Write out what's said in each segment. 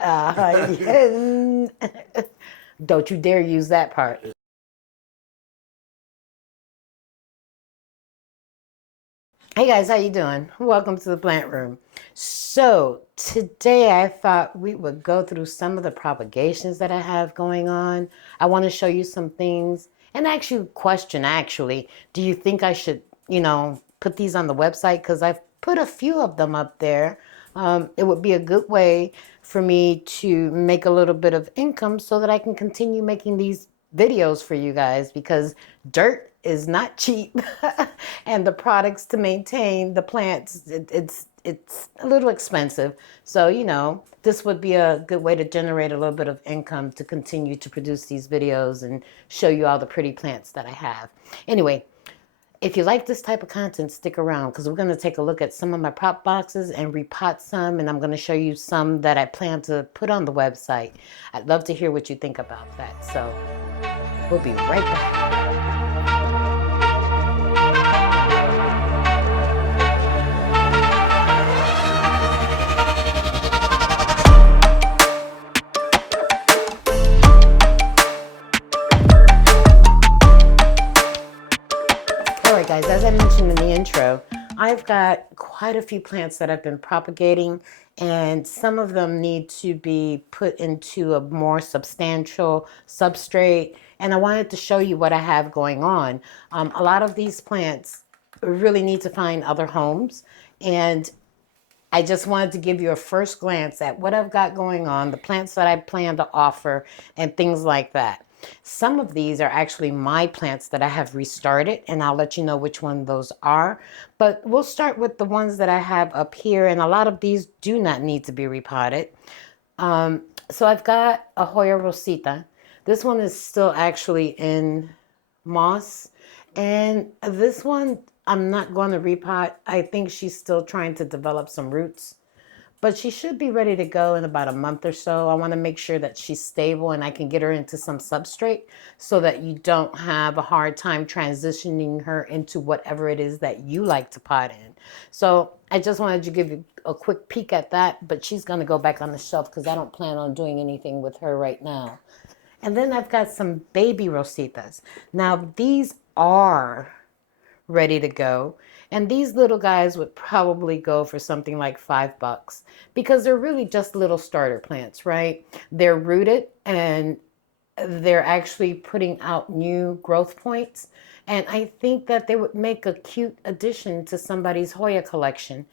Yeah. Don't you dare use that part. Hey guys, how you doing? Welcome to the plant room. So today I thought we would go through some of the propagations that I have going on. I want to show you some things and ask you a question actually. Do you think I should, put these on the website? Because I've put a few of them up there. It would be a good way for me to make a little bit of income so that I can continue making these videos for you guys because dirt is not cheap and the products to maintain the plants it's a little expensive, so this would be a good way to generate a little bit of income to continue to produce these videos and show you all the pretty plants that I have. Anyway, if you like this type of content, stick around because we're going to take a look at some of my prop boxes and repot some, and I'm going to show you some that I plan to put on the website. I'd love to hear what you think about that, so we'll be right back. All right, guys, as I mentioned in the intro, I've got quite a few plants that I've been propagating, and some of them need to be put into a more substantial substrate. And I wanted to show you what I have going on. A lot of these plants really need to find other homes, and I just wanted to give you a first glance at what I've got going on, the plants that I plan to offer, and things like that. Some of these are actually my plants that I have restarted, and I'll let you know which one those are. But we'll start with the ones that I have up here, and a lot of these do not need to be repotted. So I've got a Hoya Rosita. This one is still actually in moss. And this one, I'm not going to repot. I think she's still trying to develop some roots, but she should be ready to go in about a month or so. I want to make sure that she's stable and I can get her into some substrate so that you don't have a hard time transitioning her into whatever it is that you like to pot in. So I just wanted to give you a quick peek at that, but she's going to go back on the shelf because I don't plan on doing anything with her right now. And then I've got some baby Rositas. Now these are ready to go. And these little guys would probably go for something like $5 because they're really just little starter plants, right? They're rooted and they're actually putting out new growth points. And I think that they would make a cute addition to somebody's Hoya collection.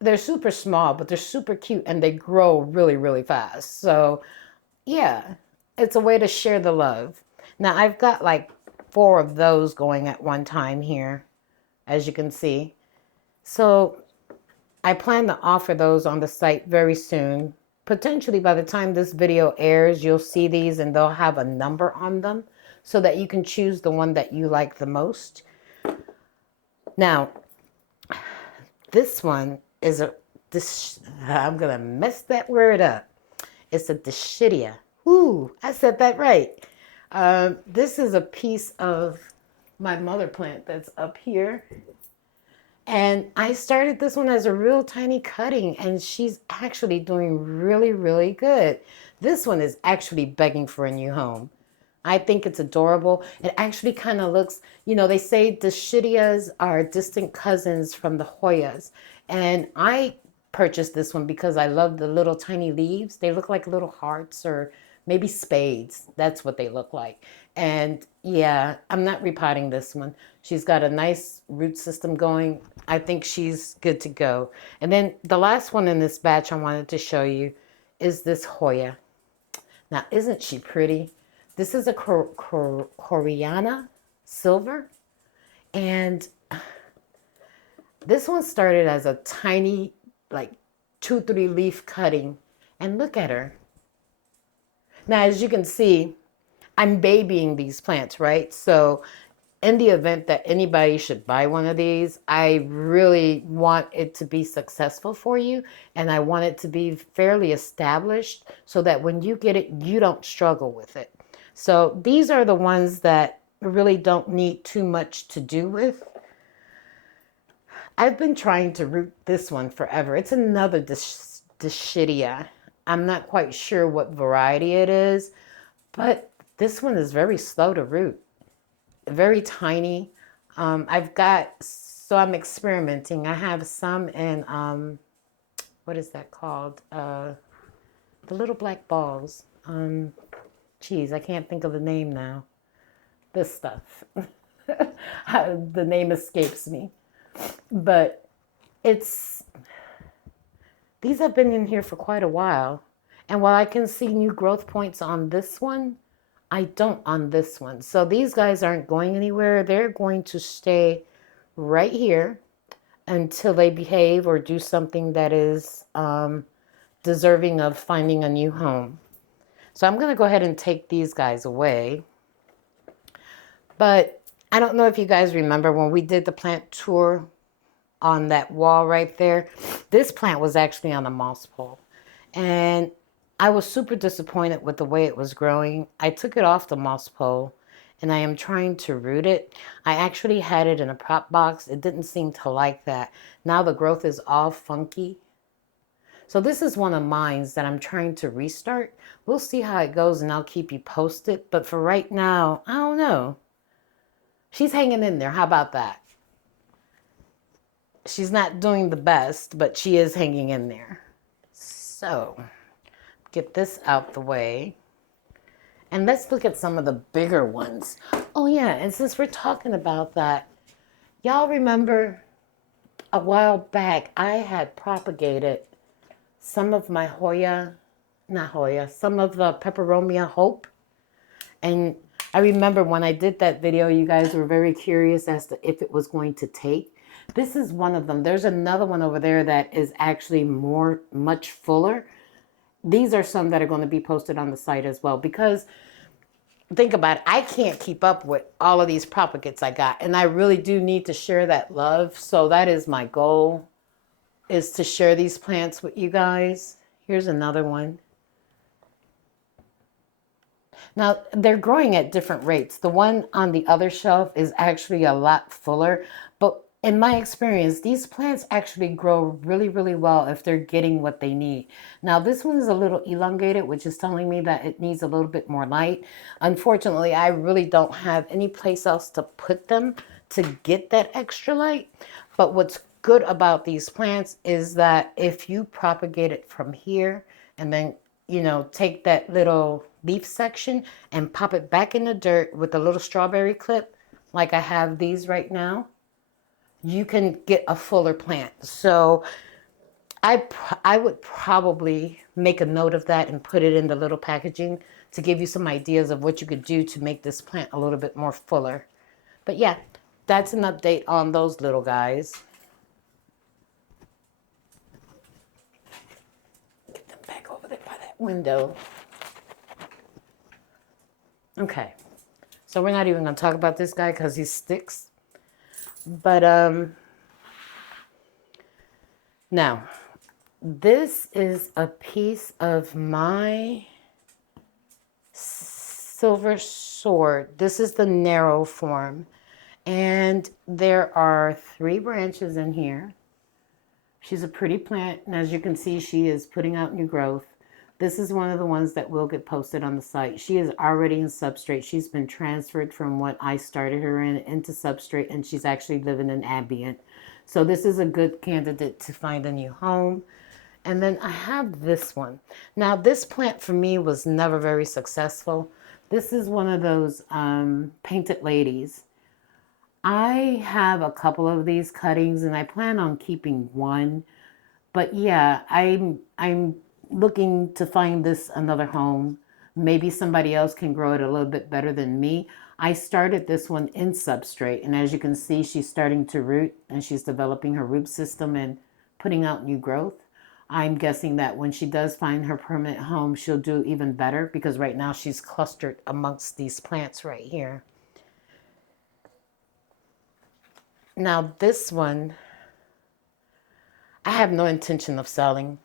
They're super small, but they're super cute and they grow really, really fast. So yeah, it's a way to share the love. Now I've got like 4 of those going at one time here, as you can see. So I plan to offer those on the site very soon. Potentially by the time this video airs, you'll see these and they'll have a number on them so that you can choose the one that you like the most. Now, this one is I'm going to mess that word up. It's a Dischidia. Ooh, I said that right. This is a piece of my mother plant that's up here. And I started this one as a real tiny cutting, and she's actually doing really, really good. This one is actually begging for a new home. I think it's adorable. It actually kind of looks, they say the Dischidias are distant cousins from the Hoyas. And I purchased this one because I love the little tiny leaves. They look like little hearts or maybe spades. That's what they look like. And yeah, I'm not repotting this one. She's got a nice root system going. I think she's good to go. And then the last one in this batch I wanted to show you is this Hoya. Now, isn't she pretty? This is a Koreana silver. And this one started as a tiny, like 2-3 leaf cutting. And look at her. Now, as you can see, I'm babying these plants, right? So in the event that anybody should buy one of these, I really want it to be successful for you. And I want it to be fairly established so that when you get it, you don't struggle with it. So these are the ones that really don't need too much to do with. I've been trying to root this one forever. It's another Dischidia. I'm not quite sure what variety it is, but this one is very slow to root, very tiny. So I'm experimenting. I have some in, what is that called? The little black balls. Geez, I can't think of the name now. This stuff. The name escapes me. But these have been in here for quite a while. And while I can see new growth points on this one, I don't on this one. So these guys aren't going anywhere. They're going to stay right here until they behave or do something that is deserving of finding a new home. So I'm going to go ahead and take these guys away. But I don't know if you guys remember when we did the plant tour on that wall right there. This plant was actually on a moss pole. And I was super disappointed with the way it was growing. I took it off the moss pole and I am trying to root it. I actually had it in a prop box. It didn't seem to like that. Now the growth is all funky. So this is one of mine that I'm trying to restart. We'll see how it goes and I'll keep you posted. But for right now, I don't know. She's hanging in there. How about that? She's not doing the best, but she is hanging in there. So get this out the way. And let's look at some of the bigger ones. Oh yeah, and since we're talking about that, y'all remember a while back I had propagated some of my some of the Peperomia Hope. And I remember when I did that video, you guys were very curious as to if it was going to take. This is one of them. There's another one over there that is actually much fuller. These are some that are going to be posted on the site as well, because think about it, I can't keep up with all of these propagates I got, and I really do need to share that love. So that is my goal, is to share these plants with you guys. Here's another one. Now, they're growing at different rates. The one on the other shelf is actually a lot fuller, but in my experience, these plants actually grow really, really well if they're getting what they need. Now, this one is a little elongated, which is telling me that it needs a little bit more light. Unfortunately, I really don't have any place else to put them to get that extra light. But what's good about these plants is that if you propagate it from here and then, take that little leaf section and pop it back in the dirt with a little strawberry clip, like I have these right now, you can get a fuller plant. So I would probably make a note of that and put it in the little packaging to give you some ideas of what you could do to make this plant a little bit more fuller. But yeah, that's an update on those little guys. Get them back over there by that window. Okay, so we're not even going to talk about this guy because he sticks. But now, this is a piece of my silver sword. This is the narrow form. And there are 3 branches in here. She's a pretty plant, and as you can see, she is putting out new growth. This is one of the ones that will get posted on the site. She is already in substrate. She's been transferred from what I started her in into substrate, and she's actually living in ambient. So this is a good candidate to find a new home. And then I have this one. Now, this plant for me was never very successful. This is one of those painted ladies. I have a couple of these cuttings, and I plan on keeping one. But yeah, I'm looking to find this another home. Maybe somebody else can grow it a little bit better than me. I started this one in substrate, and as you can see, she's starting to root, and she's developing her root system and putting out new growth. I'm guessing that when she does find her permanent home, she'll do even better, because right now she's clustered amongst these plants right here. Now this one, I have no intention of selling.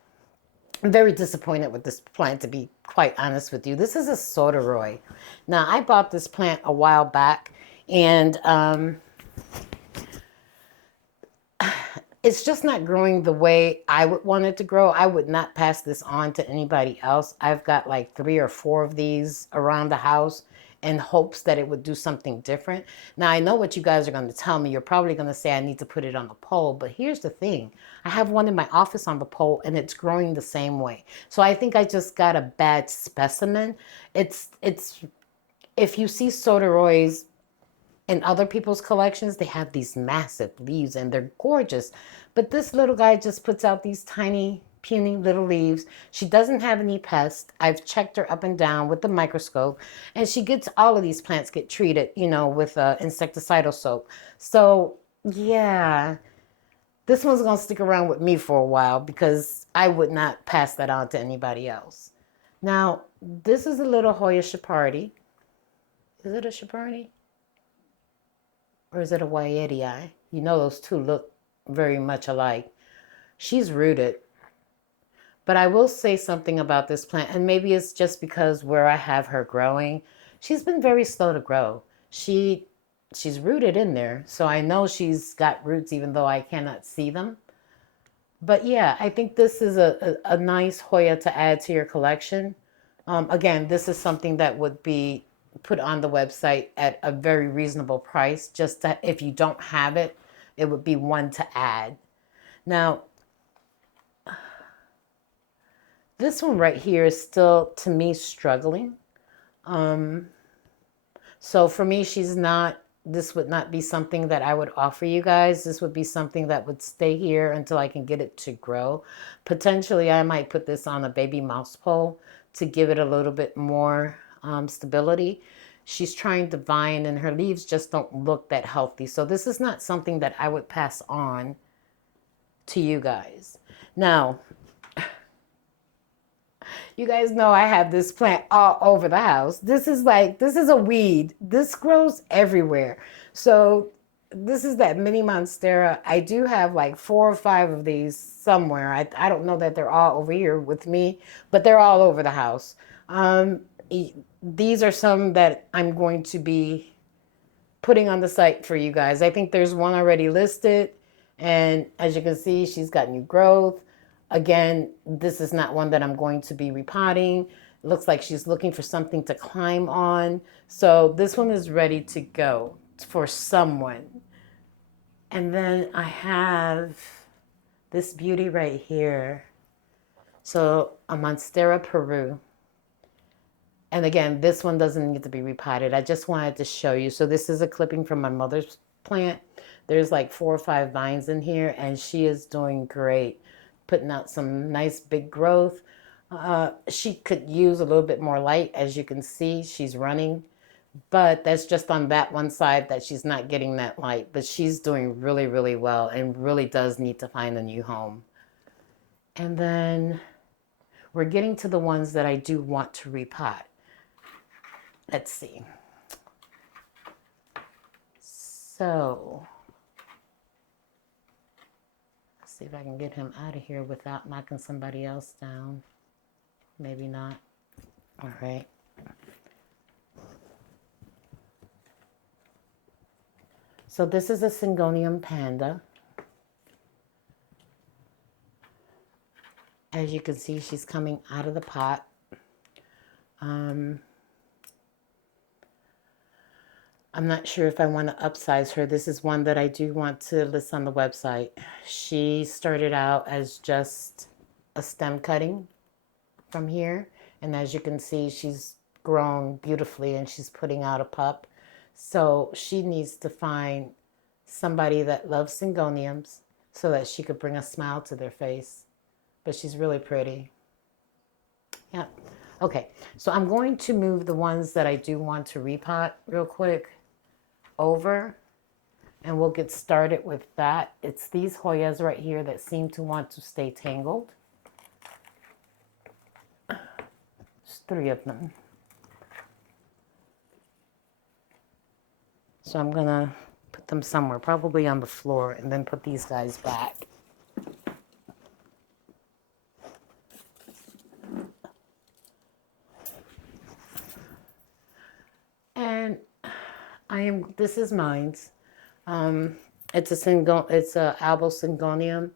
I'm very disappointed with this plant, to be quite honest with you. This is a Soderoy. Now, I bought this plant a while back, and it's just not growing the way I would want it to grow. I would not pass this on to anybody else. I've got like 3 or 4 of these around the house in hopes that it would do something different. Now, I know what you guys are going to tell me. You're probably going to say I need to put it on the pole, but here's the thing. I have one in my office on the pole and it's growing the same way. So I think I just got a bad specimen. It's if you see soderoys in other people's collections, they have these massive leaves and they're gorgeous. But this little guy just puts out these tiny, puny little leaves. She doesn't have any pests. I've checked her up and down with the microscope, and she gets all of these plants get treated, with insecticidal soap. So, yeah, this one's going to stick around with me for a while because I would not pass that on to anybody else. Now, this is a little Hoya Chapardi. Is it a Chapardi? Or is it a Wyetii? You know those two look very much alike. She's rooted. But I will say something about this plant, and maybe it's just because where I have her growing, she's been very slow to grow. She's rooted in there, so I know she's got roots even though I cannot see them. But yeah, I think this is a nice Hoya to add to your collection. Again, this is something that would be put on the website at a very reasonable price. Just that if you don't have it, it would be one to add. Now, this one right here is still, to me, struggling. So for me, this would not be something that I would offer you guys. This would be something that would stay here until I can get it to grow. Potentially, I might put this on a baby mouse pole to give it a little bit more stability. She's trying to vine and her leaves just don't look that healthy. So this is not something that I would pass on to you guys. Now, you guys know I have this plant all over the house. This is a weed. This grows everywhere. So this is that mini monstera. I do have like 4 or 5 of these somewhere. I don't know that they're all over here with me, but they're all over the house. These are some that I'm going to be putting on the site for you guys. I think there's one already listed, and as you can see, she's got new growth. Again, this is not one that I'm going to be repotting. It looks like she's looking for something to climb on. So this one is ready to go for someone. And then I have this beauty right here. So a Monstera Peru. And again, this one doesn't need to be repotted. I just wanted to show you. So this is a clipping from my mother's plant. There's like 4 or 5 vines in here, and she is doing great, putting out some nice big growth. She could use a little bit more light. As you can see, she's running, but that's just on that one side that she's not getting that light. But she's doing really, really well and really does need to find a new home. And then we're getting to the ones that I do want to repot. Let's see. So, let's see if I can get him out of here without knocking somebody else down. Maybe not. All right. So this is a Syngonium panda. As you can see, she's coming out of the pot. I'm not sure if I want to upsize her. This is one that I do want to list on the website. She started out as just a stem cutting from here. And as you can see, she's grown beautifully and she's putting out a pup. So she needs to find somebody that loves Syngoniums so that she could bring a smile to their face. But she's really pretty. Yeah. Okay, so I'm going to move the ones that I do want to repot real quick over, and we'll get started with that. It's these Hoyas right here that seem to want to stay tangled. There's 3 of them. So I'm gonna put them somewhere, probably on the floor, and then put these guys back. And this is mine's. It's a albosygonium.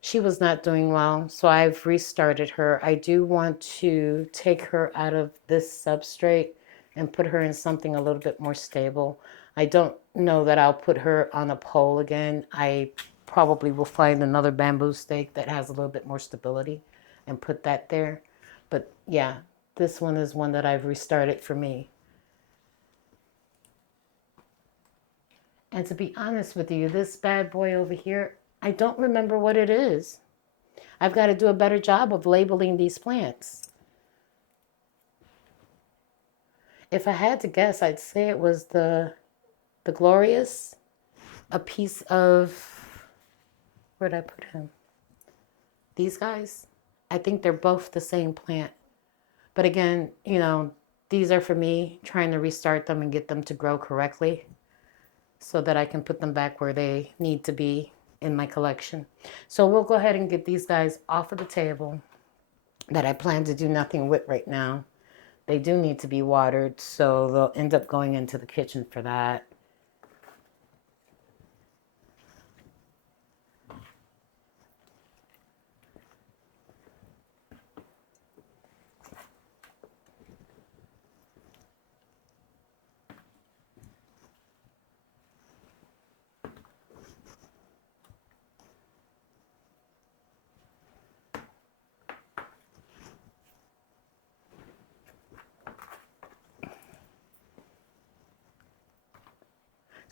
She was not doing well, so I've restarted her. I do want to take her out of this substrate and put her in something a little bit more stable. I don't know that I'll put her on a pole again. I probably will find another bamboo stake that has a little bit more stability and put that there. But yeah, this one is one that I've restarted for me. And to be honest with you, this bad boy over here, I don't remember what it is. I've got to do a better job of labeling these plants. If I had to guess, I'd say it was the Glorious, a piece of, where'd I put him? These guys. I think they're both the same plant. But again, you know, these are for me trying to restart them and get them to grow correctly so that I can put them back where they need to be in my collection. So we'll go ahead and get these guys off of the table that I plan to do nothing with right now. They do need to be watered, so they'll end up going into the kitchen for that.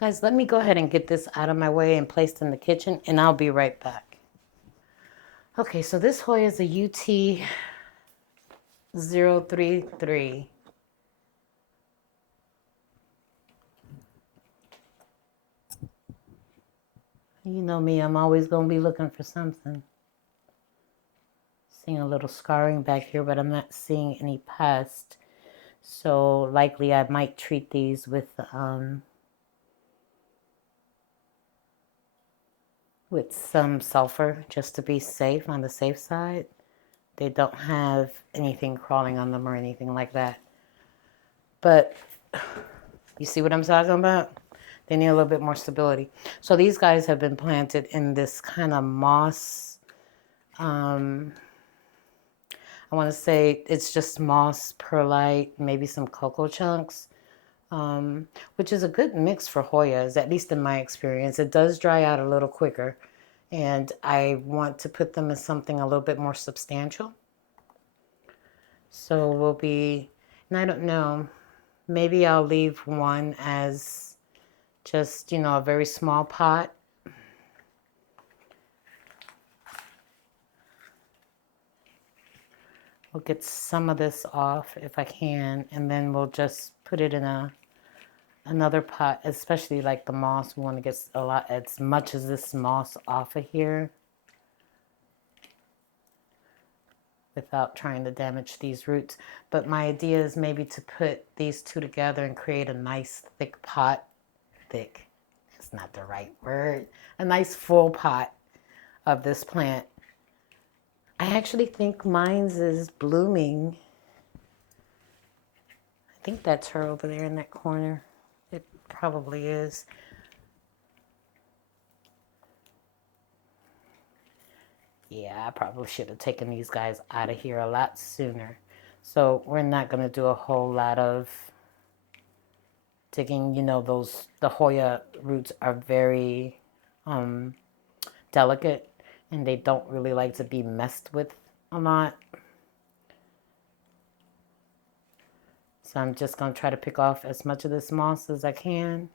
Guys, let me go ahead and get this out of my way and placed in the kitchen, and I'll be right back. Okay, so this Hoya is a UT033. You know me, I'm always going to be looking for something. Seeing a little scarring back here, but I'm not seeing any pest. So likely I might treat these with some sulfur just to be safe, on the safe side. They don't have anything crawling on them or anything like that. But you see what I'm talking about? They need a little bit more stability. So these guys have been planted in this kind of moss. I want to say it's just moss, perlite, maybe some cocoa chunks, which is a good mix for Hoyas, at least in my experience. It does dry out a little quicker, and I want to put them in something a little bit more substantial. So we'll be, and I don't know, maybe I'll leave one as just, you know, a very small pot. We'll get some of this off if I can, and then we'll just put it in another pot, especially like the moss. We want to get as much as this moss off of here without trying to damage these roots. But my idea is maybe to put these two together and create a nice thick pot. Thick, it's not the right word. A nice full pot of this plant. I actually think mine's is blooming. I think that's her over there in that corner. It probably is. Yeah, I probably should have taken these guys out of here a lot sooner. So we're not going to do a whole lot of digging. You know, the Hoya roots are very delicate, and they don't really like to be messed with a lot. So I'm just going to try to pick off as much of this moss as I can.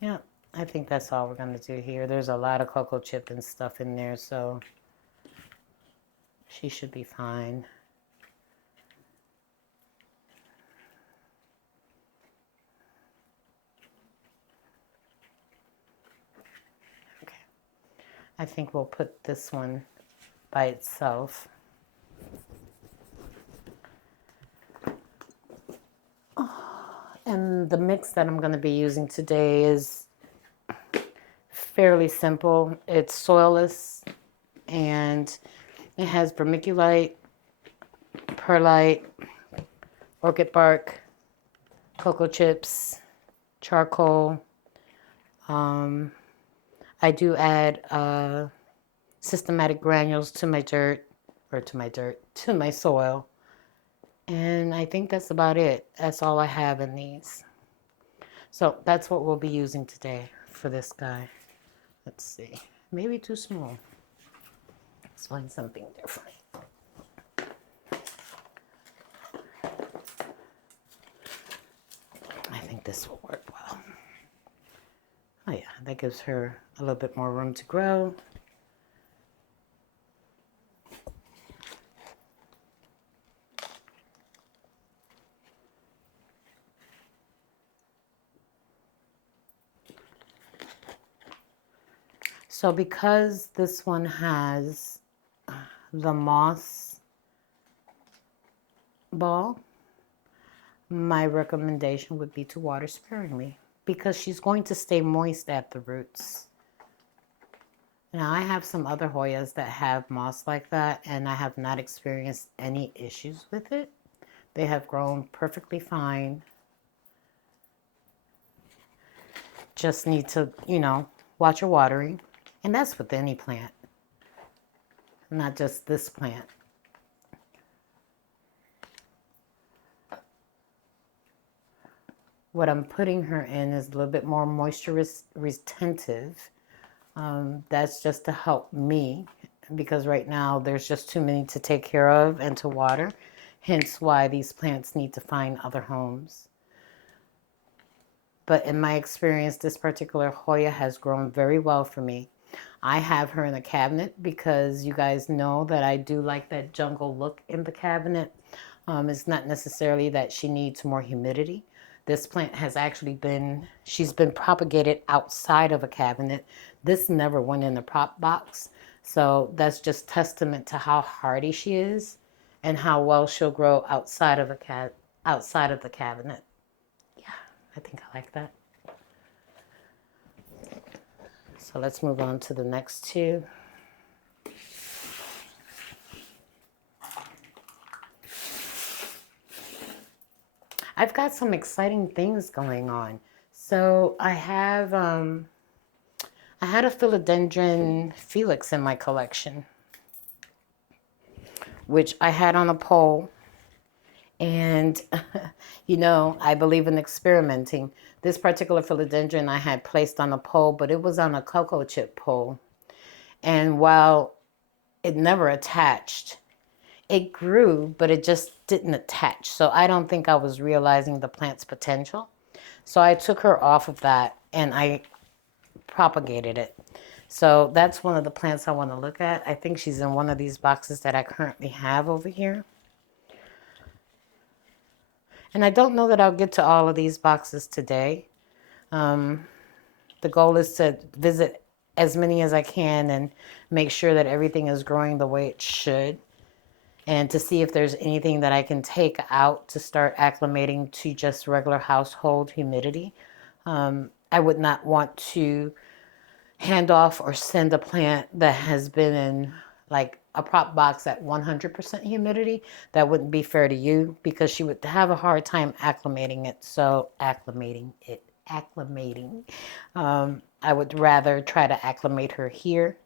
Yeah, I think that's all we're going to do here. There's a lot of cocoa chip and stuff in there, so she should be fine. Okay. I think we'll put this one by itself. And the mix that I'm going to be using today is fairly simple. It's soilless, and it has vermiculite, perlite, orchid bark, cocoa chips, charcoal. I do add systematic granules to my dirt, to my soil. And I think that's about it. That's all I have in these. So that's what we'll be using today for this guy. Let's see. Maybe too small. Let's find something different. I think this will work well. Oh yeah, that gives her a little bit more room to grow. So because this one has the moss ball, my recommendation would be to water sparingly because she's going to stay moist at the roots. Now I have some other Hoyas that have moss like that and I have not experienced any issues with it. They have grown perfectly fine. Just need to, watch your watering. And that's with any plant, not just this plant. What I'm putting her in is a little bit more moisture retentive. That's just to help me because right now there's just too many to take care of and to water. Hence why these plants need to find other homes. But in my experience, this particular Hoya has grown very well for me. I have her in a cabinet because you guys know that I do like that jungle look in the cabinet. It's not necessarily that she needs more humidity. This plant has actually she's been propagated outside of a cabinet. This never went in the prop box. So that's just testament to how hardy she is and how well she'll grow outside of the cabinet. Yeah, I think I like that. So let's move on to the next two. I've got some exciting things going on. So I had a philodendron Felix in my collection, which I had on a pole. And, I believe in experimenting. This particular philodendron I had placed on a pole, but it was on a cocoa chip pole. And while it never attached, it grew, but it just didn't attach. So I don't think I was realizing the plant's potential. So I took her off of that and I propagated it. So that's one of the plants I want to look at. I think she's in one of these boxes that I currently have over here. And I don't know that I'll get to all of these boxes today. The goal is to visit as many as I can and make sure that everything is growing the way it should. And to see if there's anything that I can take out to start acclimating to just regular household humidity. I would not want to hand off or send a plant that has been in like a prop box at 100% humidity. That wouldn't be fair to you because she would have a hard time acclimating it. So acclimating. I would rather try to acclimate her here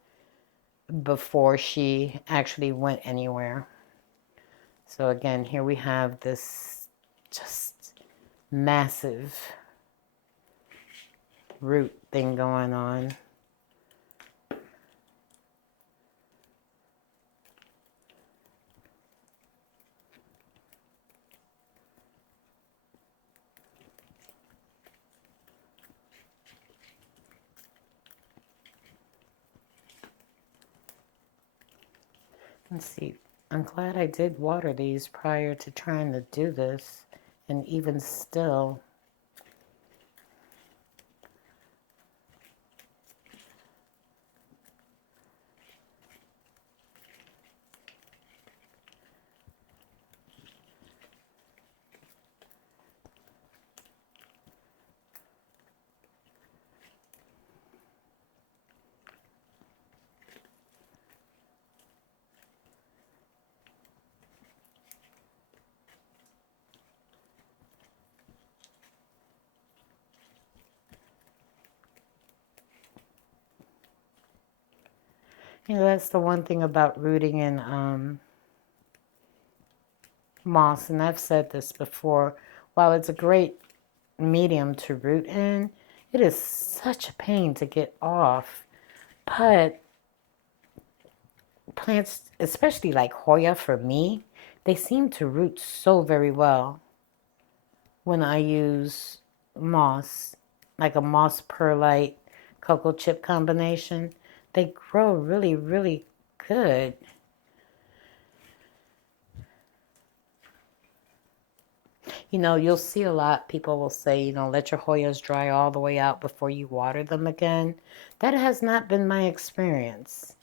before she actually went anywhere. So again, here we have this just massive root thing going on. Let's see. I'm glad I did water these prior to trying to do this, and even still, You know, that's the one thing about rooting in moss, and I've said this before. While it's a great medium to root in, it is such a pain to get off. But plants, especially like Hoya for me, they seem to root so very well when I use moss, like a moss perlite cocoa chip combination. They grow really, really good. You know, you'll see a lot, people will say, you know, let your Hoyas dry all the way out before you water them again. That has not been my experience.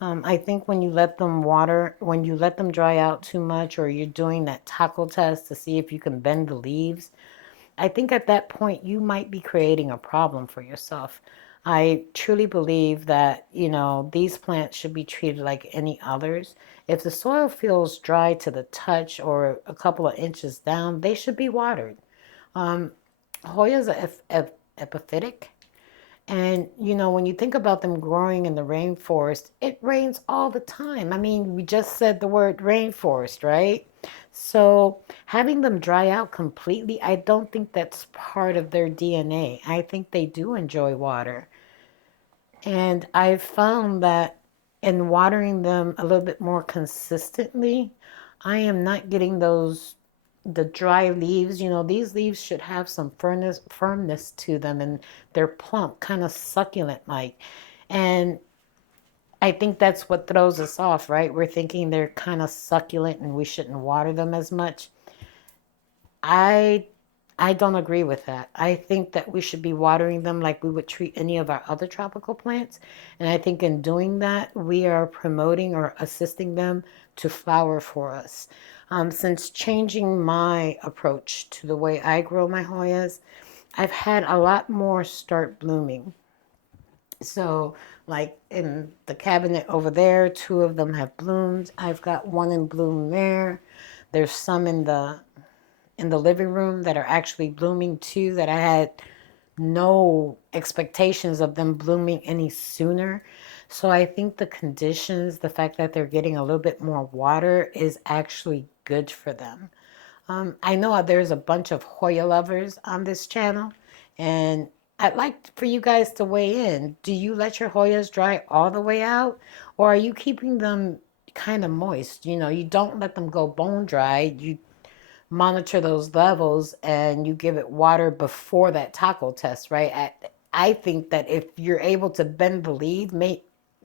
I think when you let them water, when you let them dry out too much, or you're doing that taco test to see if you can bend the leaves, I think at that point you might be creating a problem for yourself. I truly believe that, you know, these plants should be treated like any others. If the soil feels dry to the touch or a couple of inches down, they should be watered. Um, Hoyas are epiphytic. And, you know, when you think about them growing in the rainforest, it rains all the time. I mean, we just said the word rainforest, right? So having them dry out completely, I don't think that's part of their DNA. I think they do enjoy water. And I've found that in watering them a little bit more consistently, I am not getting the dry leaves. You know, these leaves should have some firmness to them, and they're plump, kind of succulent like. And I think that's what throws us off, right? We're thinking they're kind of succulent and we shouldn't water them as much. I I don't agree with that. I think that we should be watering them like we would treat any of our other tropical plants. And I think in doing that, we are promoting or assisting them to flower for us. Since changing my approach to the way I grow my Hoyas, I've had a lot more start blooming. So, like in the cabinet over there, two of them have bloomed. I've got one in bloom there. There's some in the living room that are actually blooming too, that I had no expectations of them blooming any sooner. So I think the conditions, the fact that they're getting a little bit more water is actually good for them. I know there's a bunch of Hoya lovers on this channel, and I'd like for you guys to weigh in. Do you let your Hoyas dry all the way out, or are you keeping them kind of moist? You know, you don't let them go bone dry. You monitor those levels and you give it water before that taco test, right? I think that if you're able to bend the leaves,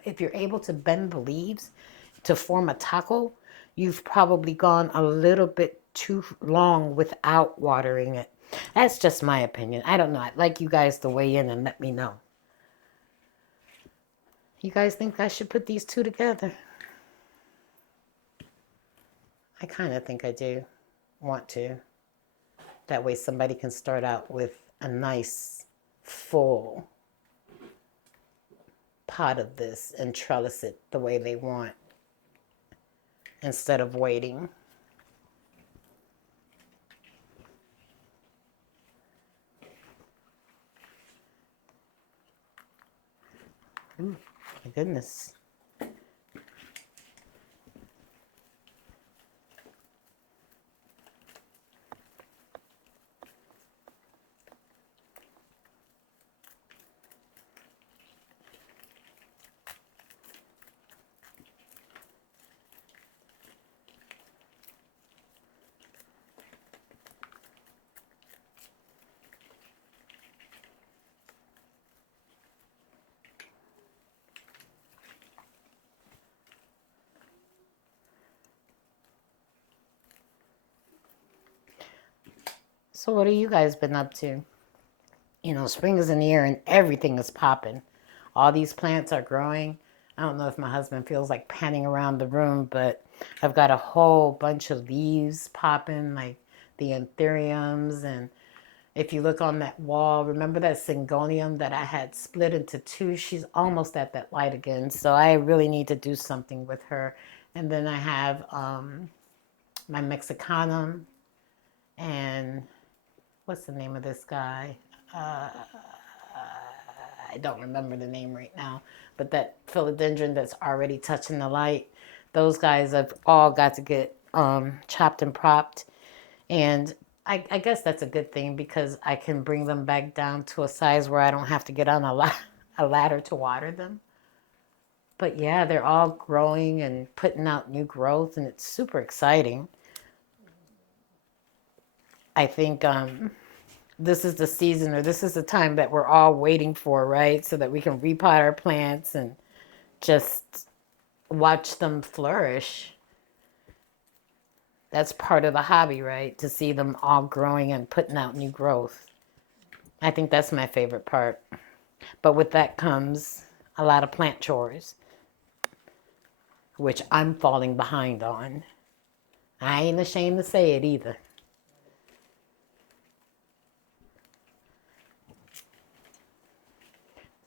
if you're able to bend the leaves to form a taco, you've probably gone a little bit too long without watering it. That's just my opinion. I don't know. I'd like you guys to weigh in and let me know. You guys think I should put these two together? I kind of think I do want to. That way somebody can start out with a nice full pot of this and trellis it the way they want instead of waiting. Ooh, my goodness. So what have you guys been up to? You know, spring is in the air and everything is popping. All these plants are growing. I don't know if my husband feels like panning around the room, but I've got a whole bunch of leaves popping, like the anthuriums. And if you look on that wall, remember that syngonium that I had split into two? She's almost at that light again. So I really need to do something with her. And then I have my Mexicanum and what's the name of this guy? I don't remember the name right now, but that philodendron that's already touching the light, those guys have all got to get chopped and propped. And I guess that's a good thing because I can bring them back down to a size where I don't have to get on a ladder to water them. But yeah, they're all growing and putting out new growth, and it's super exciting. I think this is the season, or this is the time that we're all waiting for, right? So that we can repot our plants and just watch them flourish. That's part of the hobby, right? To see them all growing and putting out new growth. I think that's my favorite part. But with that comes a lot of plant chores, which I'm falling behind on. I ain't ashamed to say it either.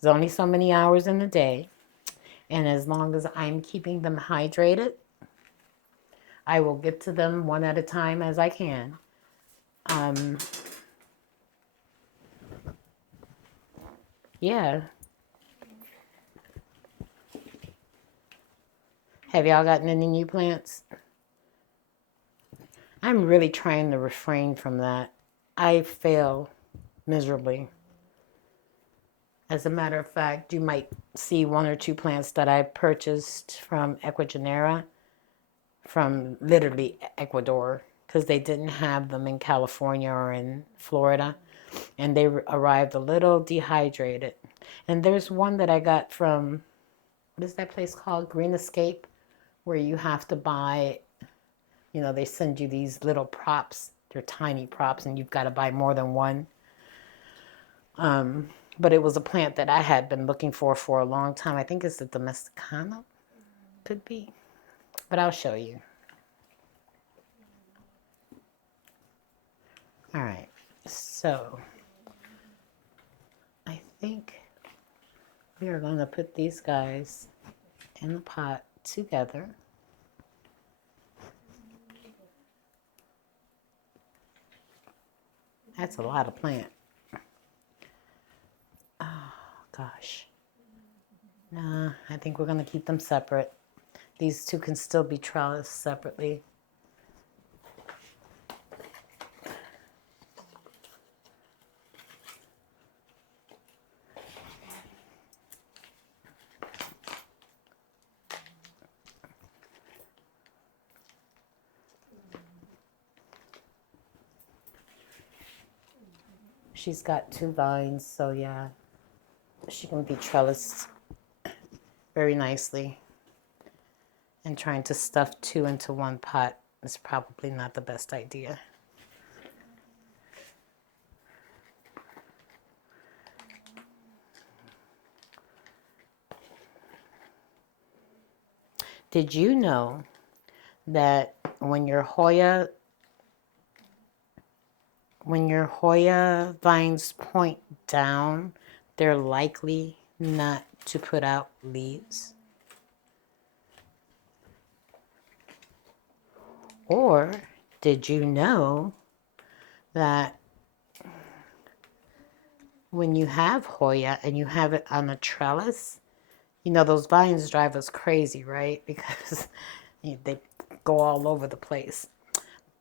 There's only so many hours in the day, and as long as I'm keeping them hydrated, I will get to them one at a time as I can. Yeah. Have y'all gotten any new plants? I'm really trying to refrain from that. I fail miserably. As a matter of fact, you might see one or two plants that I purchased from Ecuador, from literally Ecuador, because they didn't have them in California or in Florida, and they arrived a little dehydrated. And there's one that I got from, what is that place called? Green Escape, where you have to buy, they send you these little props. They're tiny props, and you've got to buy more than one. But it was a plant that I had been looking for a long time. I think it's the Domesticana, could be, but I'll show you. All right, so I think we are going to put these guys in the pot together. That's a lot of plant. Oh, gosh. Nah, I think we're going to keep them separate. These two can still be trellised separately. She's got two vines, so yeah, she can be trellised very nicely. And trying to stuff two into one pot is probably not the best idea. Did you know that when your Hoya vines point down, they're likely not to put out leaves? Or did you know that when you have Hoya and you have it on a trellis, those vines drive us crazy, right? Because they go all over the place.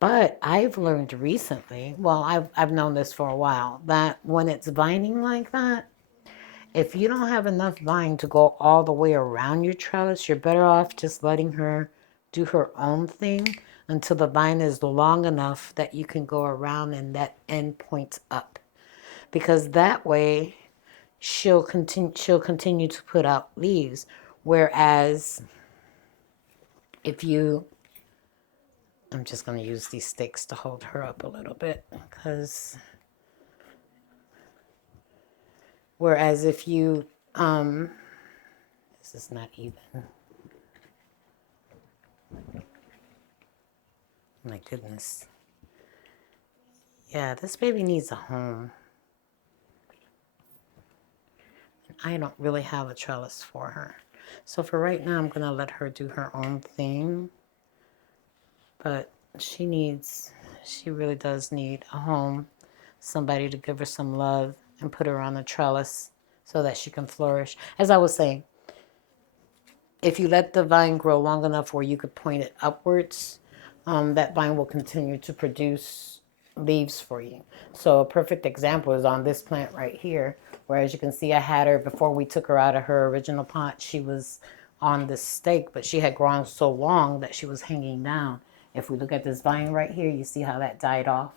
But I've learned recently, well, I've known this for a while, that when it's vining like that, if you don't have enough vine to go all the way around your trellis, you're better off just letting her do her own thing until the vine is long enough that you can go around and that end points up. Because that way she'll continue to put out leaves. Whereas if you, I'm just going to use these sticks to hold her up a little bit, because whereas if you, this is not even. My goodness. Yeah, this baby needs a home. I don't really have a trellis for her. So for right now, I'm going to let her do her own thing. But she really does need a home. Somebody to give her some love and put her on a trellis so that she can flourish. As I was saying, if you let the vine grow long enough where you could point it upwards, that vine will continue to produce leaves for you. So a perfect example is on this plant right here, where as you can see, I had her before we took her out of her original pot. She was on this stake, but she had grown so long that she was hanging down. If we look at this vine right here, you see how that died off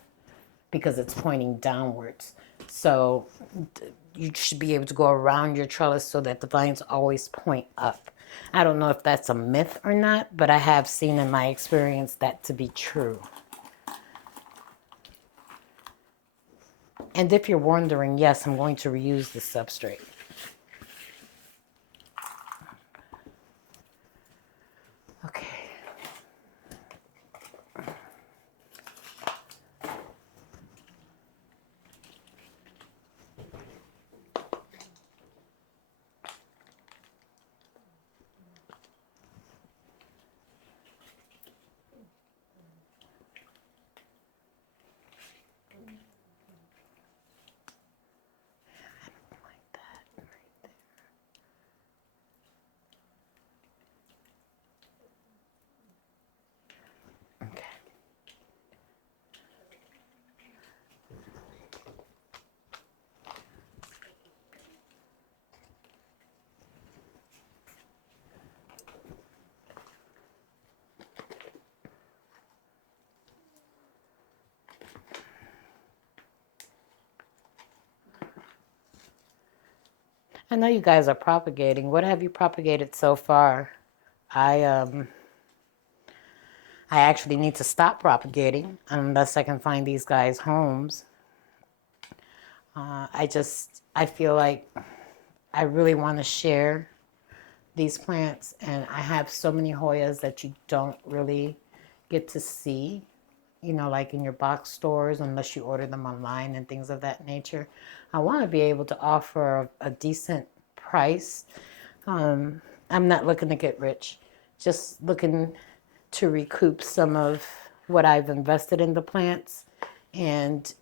because it's pointing downwards. So you should be able to go around your trellis so that the vines always point up. I don't know if that's a myth or not, but I have seen in my experience that to be true. And if you're wondering, yes, I'm going to reuse this substrate. Okay. Okay. I know you guys are propagating. What have you propagated so far? I actually need to stop propagating unless I can find these guys homes. I feel like I really want to share these plants, and I have so many Hoyas that you don't really get to see, you know, like in your box stores unless you order them online and things of that nature. I want to be able to offer a decent price. I'm not looking to get rich, just looking to recoup some of what I've invested in the plants and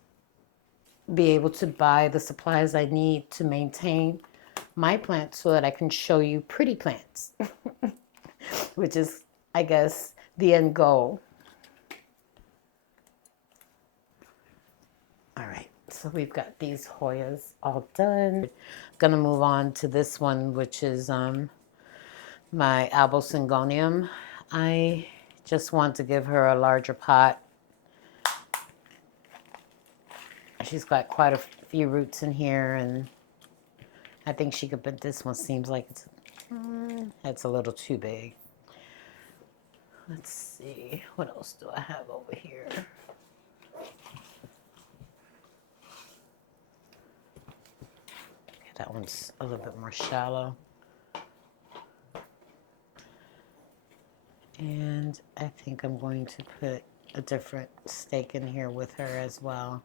be able to buy the supplies I need to maintain my plants so that I can show you pretty plants, which is, I guess, the end goal. All right, so we've got these Hoyas all done. Gonna move on to this one, which is my Albosingonium. I just want to give her a larger pot. She's got quite a few roots in here, and I think she could, but this one seems like it's a little too big. Let's see, what else do I have over here? Okay, that one's a little bit more shallow. And I think I'm going to put a different stake in here with her as well.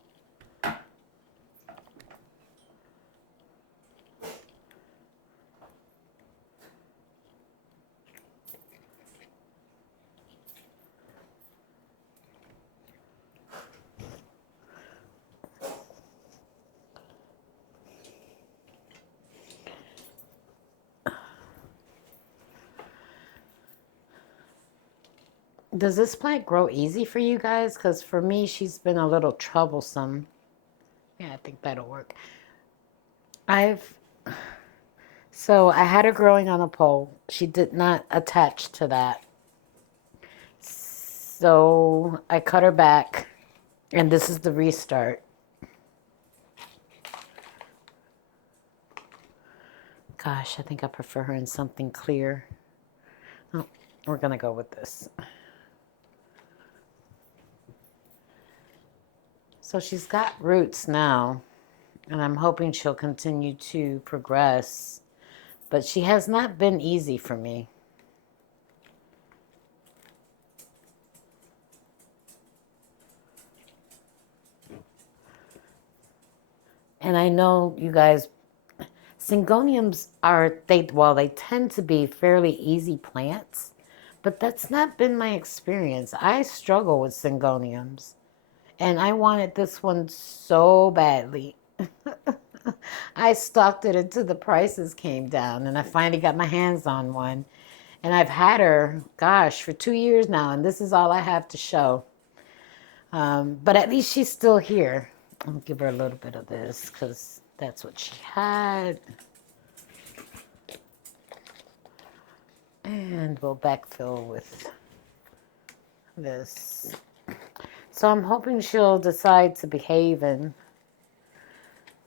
Does this plant grow easy for you guys? Because for me, she's been a little troublesome. Yeah, I think that'll work. So I had her growing on a pole. She did not attach to that. So I cut her back, and this is the restart. Gosh, I think I prefer her in something clear. Oh, we're gonna go with this. So she's got roots now, and I'm hoping she'll continue to progress, but she has not been easy for me. And I know you guys, Syngoniums they tend to be fairly easy plants, but that's not been my experience. I struggle with Syngoniums, and I wanted this one so badly. I stalked it until the prices came down, and I finally got my hands on one. And I've had her, gosh, for 2 years now, and this is all I have to show. But at least she's still here. I'll give her a little bit of this because that's what she had. And we'll backfill with this. So I'm hoping she'll decide to behave and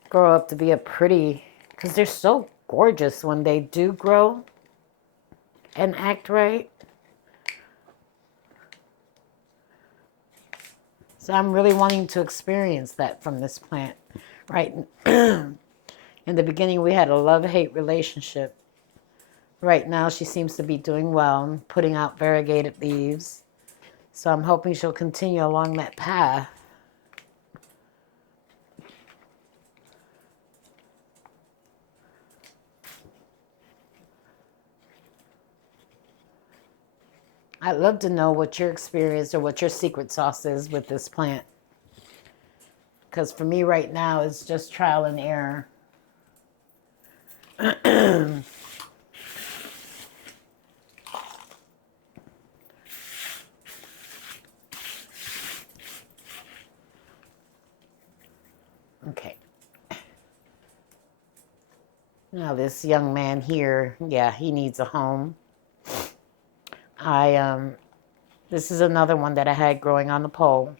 grow up to be a pretty, because they're so gorgeous when they do grow and act right. So I'm really wanting to experience that from this plant. Right. In the beginning, we had a love-hate relationship. Right now, she seems to be doing well, putting out variegated leaves. So I'm hoping she'll continue along that path. I'd love to know what your experience or what your secret sauce is with this plant. Because for me right now, it's just trial and error. Okay. Now this young man here, yeah, he needs a home. This is another one that I had growing on the pole.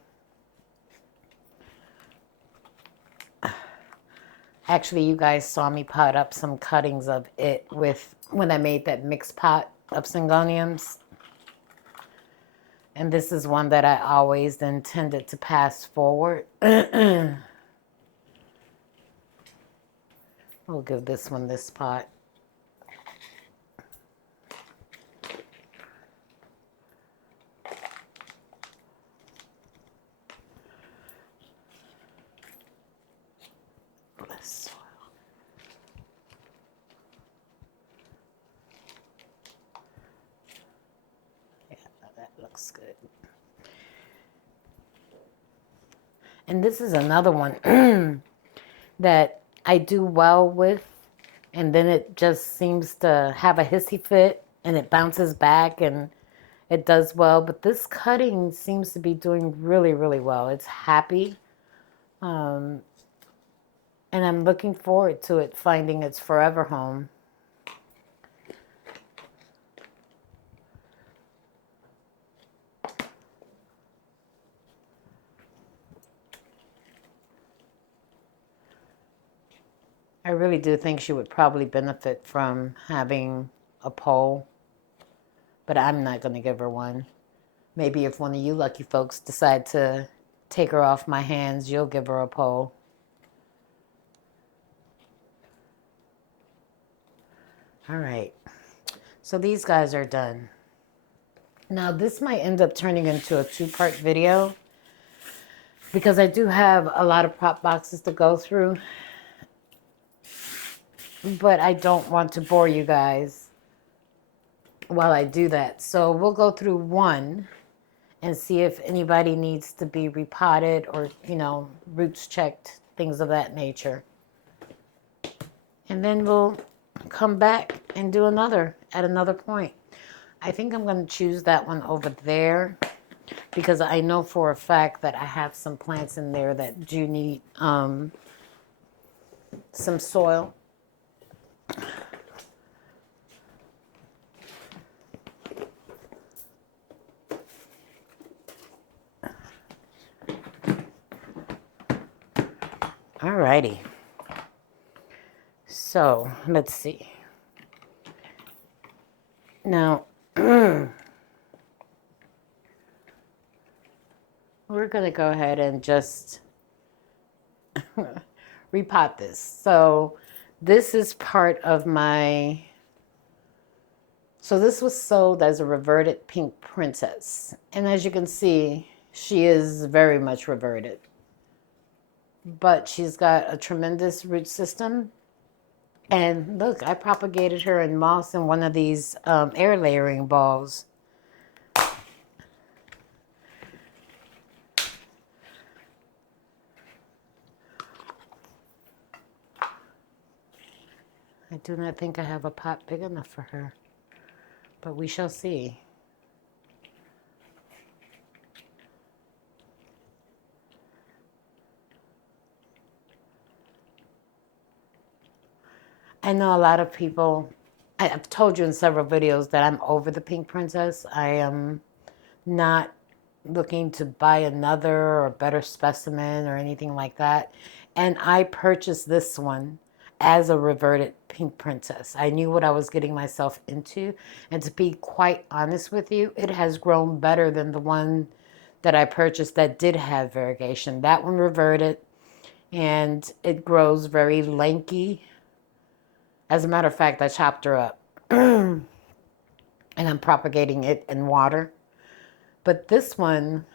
Actually, you guys saw me pot up some cuttings of it with when I made that mixed pot of Syngoniums. And this is one that I always intended to pass forward. We'll give this one this pot. Less soil. Yeah, that looks good. And this is another one that I do well with, and then it just seems to have a hissy fit and it bounces back and it does well. But this cutting seems to be doing really, really well. It's happy. And I'm looking forward to it finding its forever home. I really do think she would probably benefit from having a pole, but I'm not going to give her one. Maybe if one of you lucky folks decide to take her off my hands, you'll give her a pole. All right, so these guys are done. Now this might end up turning into a two-part video because I do have a lot of prop boxes to go through, but I don't want to bore you guys while I do that. So we'll go through one and see if anybody needs to be repotted or, you know, roots checked, things of that nature. And then we'll come back and do another at another point. I think I'm going to choose that one over there because I know for a fact that I have some plants in there that do need some soil. Alrighty. So let's see. Now, we're going to go ahead and just repot this. So this is part of my, so this was sold as a reverted pink princess. And as you can see, she is very much reverted. But she's got a tremendous root system. And look, I propagated her in moss in one of these air layering balls. I do not think I have a pot big enough for her, but we shall see. I know a lot of people, I've told you in several videos that I'm over the pink princess. I am not looking to buy another or better specimen or anything like that. And I purchased this one as a reverted pink princess. I knew what I was getting myself into. And to be quite honest with you, it has grown better than the one that I purchased that did have variegation. That one reverted and it grows very lanky. As a matter of fact, I chopped her up and I'm propagating it in water. But this one,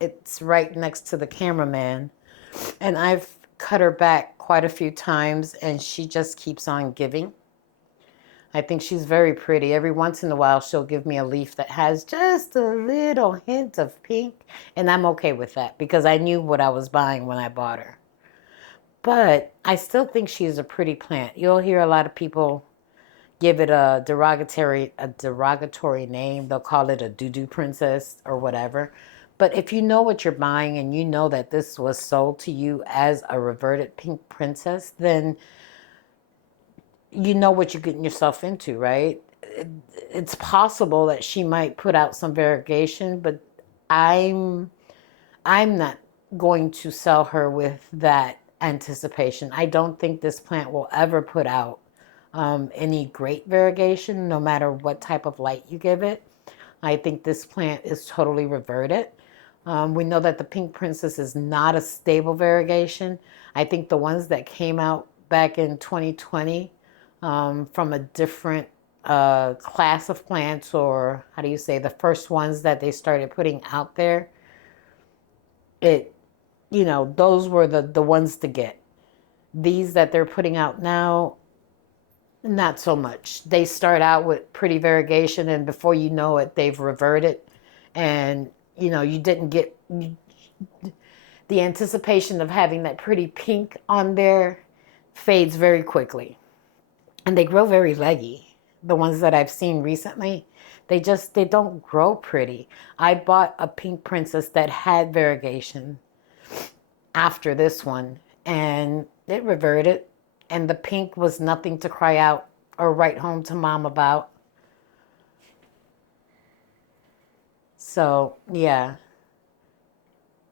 it's right next to the cameraman. And I've cut her back quite a few times and she just keeps on giving. I think she's very pretty. Every once in a while, she'll give me a leaf that has just a little hint of pink. And I'm okay with that because I knew what I was buying when I bought her. But I still think she's a pretty plant. You'll hear a lot of people give it a derogatory name. They'll call it a doo-doo princess or whatever. But if you know what you're buying and you know that this was sold to you as a reverted pink princess, then you know what you're getting yourself into, right? It's possible that she might put out some variegation, but I'm not going to sell her with that anticipation. I don't think this plant will ever put out any great variegation, no matter what type of light you give it. I think this plant is totally reverted. We know that the pink princess is not a stable variegation. I think the ones that came out back in 2020 from a different class of plants, or how do you say, the first ones that they started putting out there, those were the ones to get. These that they're putting out now, not so much. They start out with pretty variegation and before you know it, they've reverted. And, you didn't get the anticipation of having that pretty pink on there fades very quickly. And they grow very leggy. The ones that I've seen recently, they don't grow pretty. I bought a pink princess that had variegation after this one and it reverted and the pink was nothing to cry out or write home to mom about. So yeah,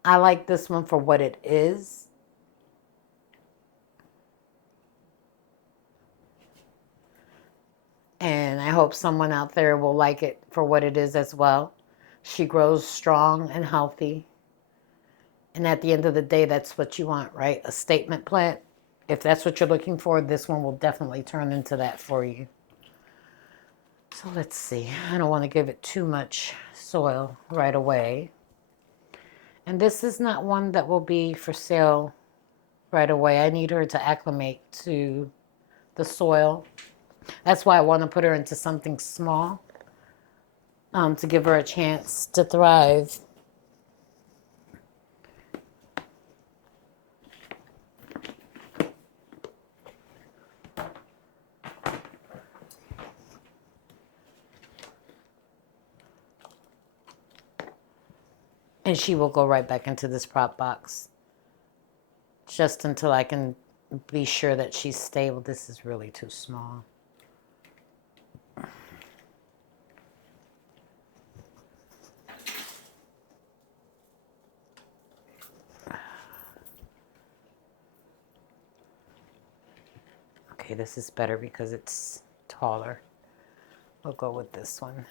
I like this one for what it is. And I hope someone out there will like it for what it is as well. She grows strong and healthy. And at the end of the day, that's what you want, right? A statement plant. If that's what you're looking for, this one will definitely turn into that for you. So let's see. I don't want to give it too much soil right away. And this is not one that will be for sale right away. I need her to acclimate to the soil. That's why I want to put her into something small to give her a chance to thrive. And she will go right back into this prop box just until I can be sure that she's stable. This is really too small. Okay, this is better because it's taller. We'll go with this one.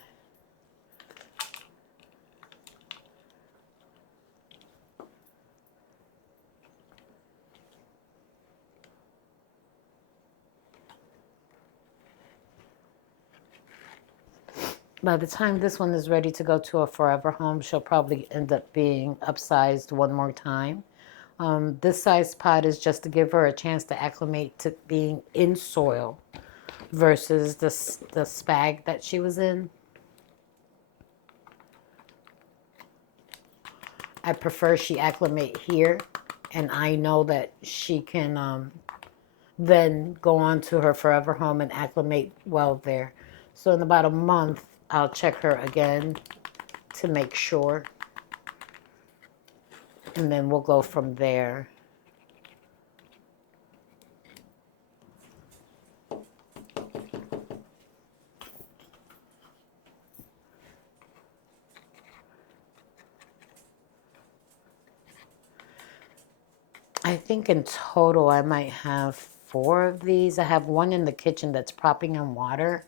By the time this one is ready to go to a forever home, she'll probably end up being upsized one more time. This size pot is just to give her a chance to acclimate to being in soil versus the spag that she was in. I prefer she acclimate here, and I know that she can then go on to her forever home and acclimate well there. So in about a month, I'll check her again to make sure, and then we'll go from there. I think in total I might have 4 of these. I have one in the kitchen that's propping in water,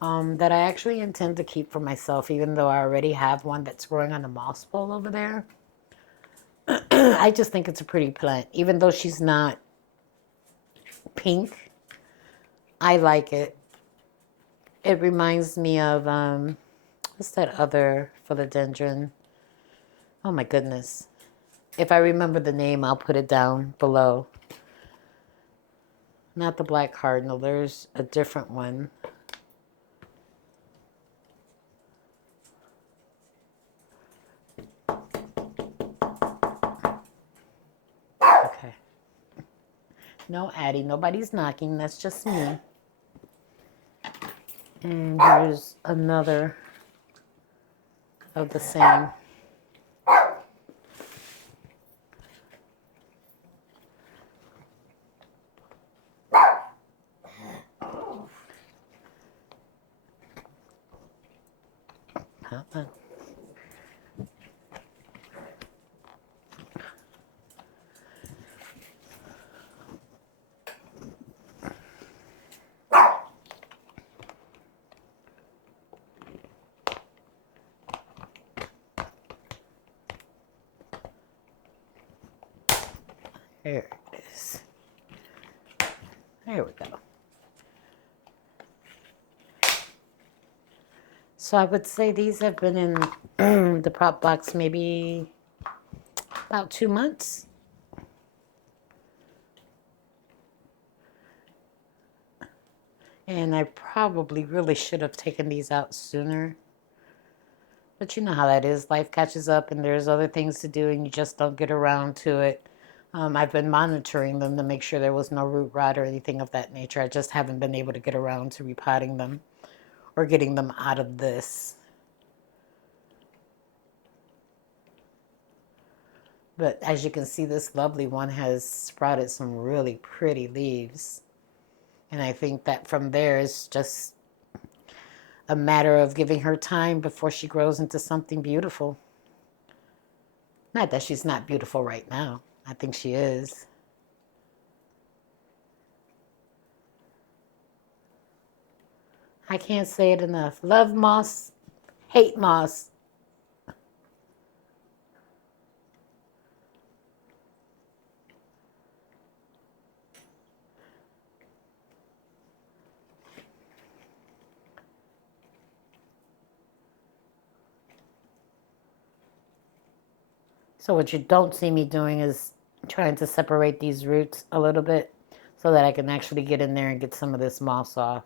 that I actually intend to keep for myself, even though I already have one that's growing on the moss bowl over there. I just think it's a pretty plant. Even though she's not pink, I like it. It reminds me of, what's that other philodendron? Oh my goodness. If I remember the name, I'll put it down below. Not the black cardinal, there's a different one. Okay. No, Addie, nobody's knocking, that's just me. And here's another of the same. There it is. There we go. So I would say these have been in the prop box maybe about 2 months. And I probably really should have taken these out sooner. But you know how that is. Life catches up and there's other things to do and you just don't get around to it. I've been monitoring them to make sure there was no root rot or anything of that nature. I just haven't been able to get around to repotting them or getting them out of this. But as you can see, this lovely one has sprouted some really pretty leaves. And I think that from there it's just a matter of giving her time before she grows into something beautiful. Not that she's not beautiful right now. I think she is. I can't say it enough. Love moss, hate moss. So what you don't see me doing is trying to separate these roots a little bit so that I can actually get in there and get some of this moss off.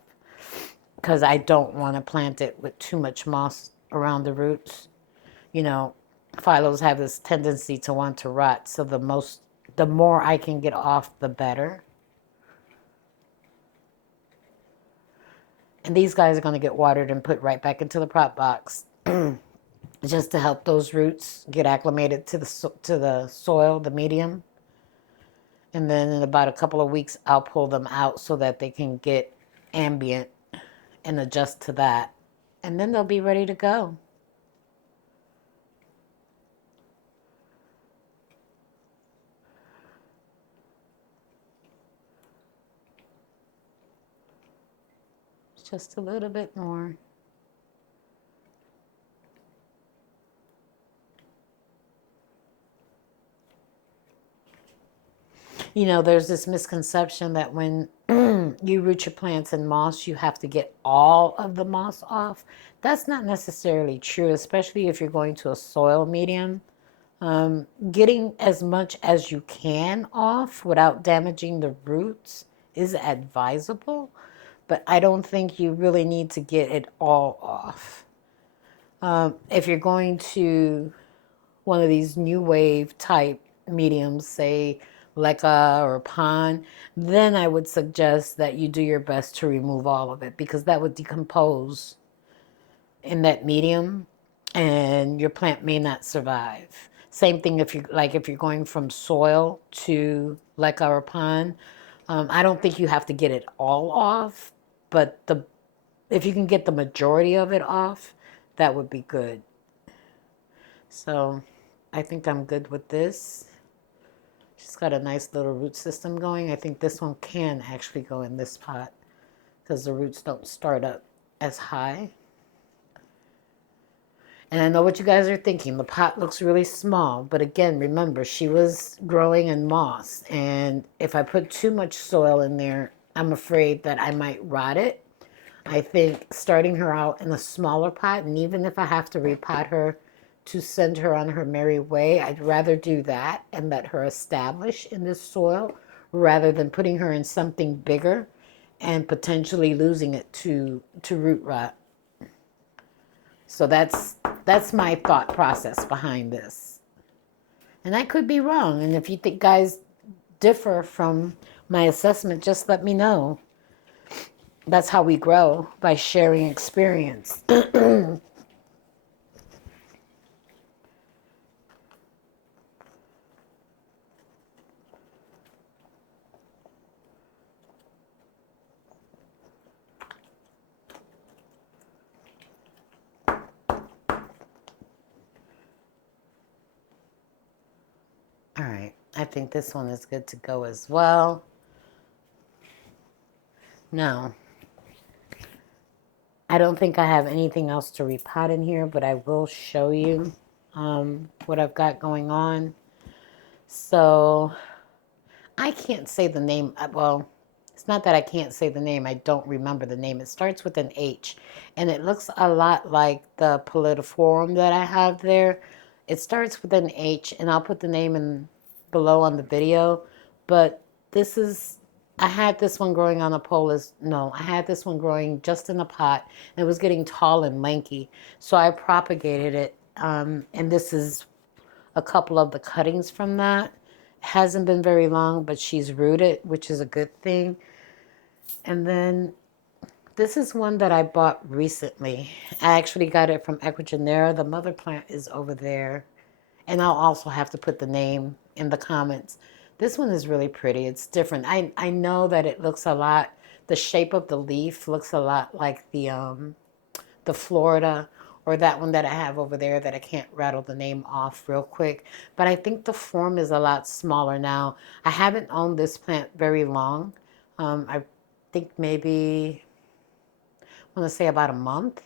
Because I don't want to plant it with too much moss around the roots. You know, phylos have this tendency to want to rot, so the more I can get off, the better. And these guys are going to get watered and put right back into the prop box just to help those roots get acclimated to the soil, the medium. And then in about a couple of weeks, I'll pull them out so that they can get ambient and adjust to that. And then they'll be ready to go. Just a little bit more. You know, there's this misconception that when you root your plants in moss, you have to get all of the moss off. That's not necessarily true, especially if you're going to a soil medium. Getting as much as you can off without damaging the roots is advisable, but I don't think you really need to get it all off. If you're going to one of these new wave type mediums, say leca or pon, then I would suggest that you do your best to remove all of it because that would decompose in that medium and your plant may not survive. Same thing if you're going from soil to leca or pon. I don't think you have to get it all off, but if you can get the majority of it off, that would be good. So I think I'm good with this. She's got a nice little root system going. I think this one can actually go in this pot because the roots don't start up as high. And I know what you guys are thinking. The pot looks really small, but again, remember, she was growing in moss. And if I put too much soil in there, I'm afraid that I might rot it. I think starting her out in a smaller pot, and even if I have to repot her to send her on her merry way, I'd rather do that and let her establish in this soil rather than putting her in something bigger and potentially losing it to root rot. So that's my thought process behind this. And I could be wrong. And if you think guys differ from my assessment, just let me know. That's how we grow, by sharing experience. All right, I think this one is good to go as well. Now, I don't think I have anything else to repot in here, but I will show you what I've got going on. So I can't say the name. Well, it's not that I can't say the name. I don't remember the name. It starts with an H, and it looks a lot like the Politiforum that I have there. It starts with an H, and I'll put the name in below on the video. But this is, I had this one growing on a pole. No, I had this one growing just in a pot, and it was getting tall and lanky. So I propagated it, and this is a couple of the cuttings from that. Hasn't been very long, but she's rooted, which is a good thing. And then this is one that I bought recently. I actually got it from Equigenera. The mother plant is over there. And I'll also have to put the name in the comments. This one is really pretty. It's different. I know that it looks a lot, the shape of the leaf looks a lot like the Florida or that one that I have over there that I can't rattle the name off real quick. But I think the form is a lot smaller now. I haven't owned this plant very long. I think maybe, I want to say about a month.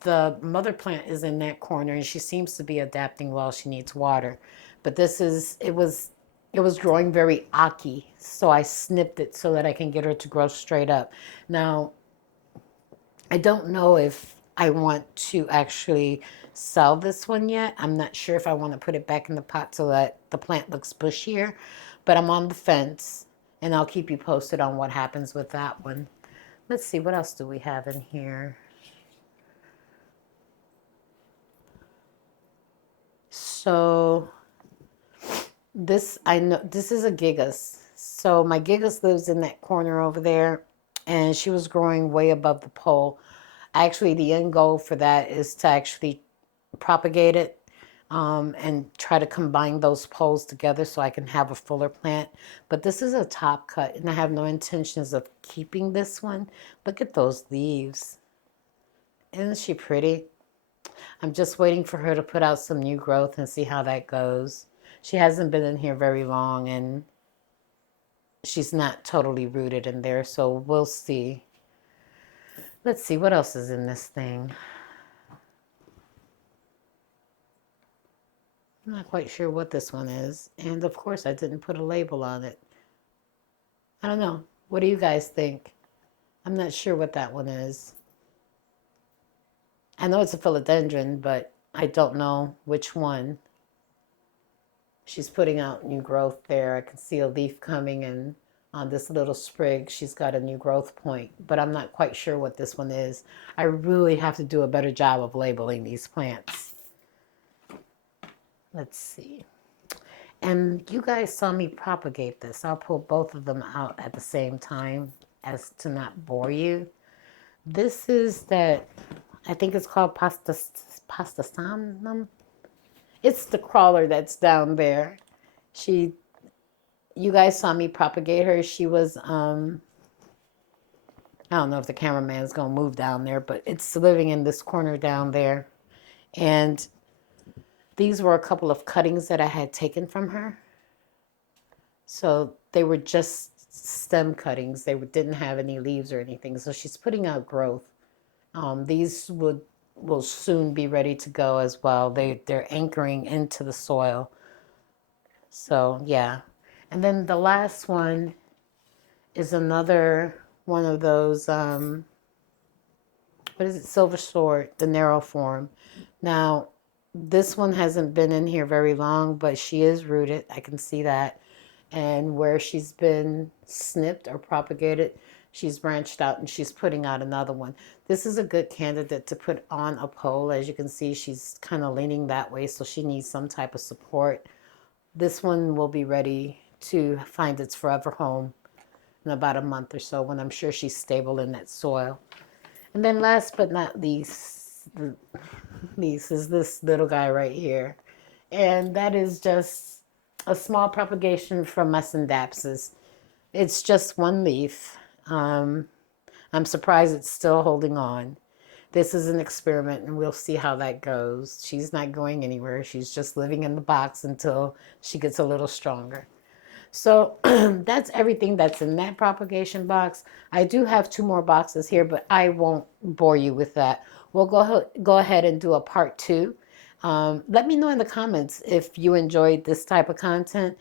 The mother plant is in that corner and she seems to be adapting well. She needs water. But it was growing very aki. So I snipped it so that I can get her to grow straight up. Now, I don't know if I want to actually sell this one yet. I'm not sure if I want to put it back in the pot so that the plant looks bushier, but I'm on the fence and I'll keep you posted on what happens with that one. Let's see, what else do we have in here? So I know this is a gigas. So my gigas lives in that corner over there and she was growing way above the pole. Actually, the end goal for that is to actually propagate it and try to combine those poles together so I can have a fuller plant. But this is a top cut and I have no intentions of keeping this one. Look at those leaves. Isn't she pretty? I'm just waiting for her to put out some new growth and see how that goes. She hasn't been in here very long and she's not totally rooted in there, so we'll see. Let's see, what else is in this thing? I'm not quite sure what this one is. And of course, I didn't put a label on it. I don't know. What do you guys think? I'm not sure what that one is. I know it's a philodendron, but I don't know which one. She's putting out new growth there. I can see a leaf coming, and on this little sprig, she's got a new growth point. But I'm not quite sure what this one is. I really have to do a better job of labeling these plants. Let's see. And you guys saw me propagate this. I'll pull both of them out at the same time as to not bore you. This is that, I think it's called pastasanum. It's the crawler that's down there. You guys saw me propagate her. She was, I don't know if the cameraman's gonna move down there, but it's living in this corner down there. And these were a couple of cuttings that I had taken from her. So they were just stem cuttings. They didn't have any leaves or anything. So she's putting out growth. These will soon be ready to go as well. They're anchoring into the soil. So yeah. And then the last one is another one of those, what is it, silver sword, the narrow form. Now, this one hasn't been in here very long, but she is rooted. I can see that. And where she's been snipped or propagated, she's branched out and she's putting out another one. This is a good candidate to put on a pole. As you can see, she's kind of leaning that way, so she needs some type of support. This one will be ready to find its forever home in about a month or so, when I'm sure she's stable in that soil. And then last but not least, is this little guy right here. And that is just a small propagation from Muscendapsus. It's just one leaf. I'm surprised it's still holding on. This is an experiment and we'll see how that goes. She's not going anywhere. She's just living in the box until she gets a little stronger. So that's everything that's in that propagation box. I do have 2 more boxes here, but I won't bore you with that. We'll go ahead and do a part 2. Let me know in the comments if you enjoyed this type of content.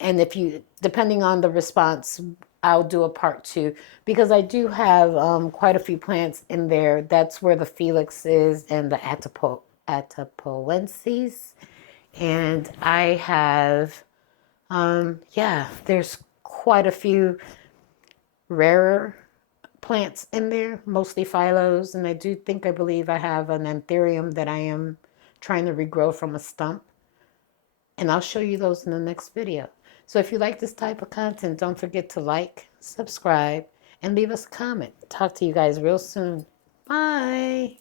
And if you, depending on the response, I'll do a part 2, because I do have quite a few plants in there. That's where the Felix is and the Atapoenses. And I have, yeah, there's quite a few rarer plants in there, mostly phylos. And I believe I have an anthurium that I am trying to regrow from a stump. And I'll show you those in the next video. So if you like this type of content, don't forget to like, subscribe, and leave us a comment. Talk to you guys real soon. Bye.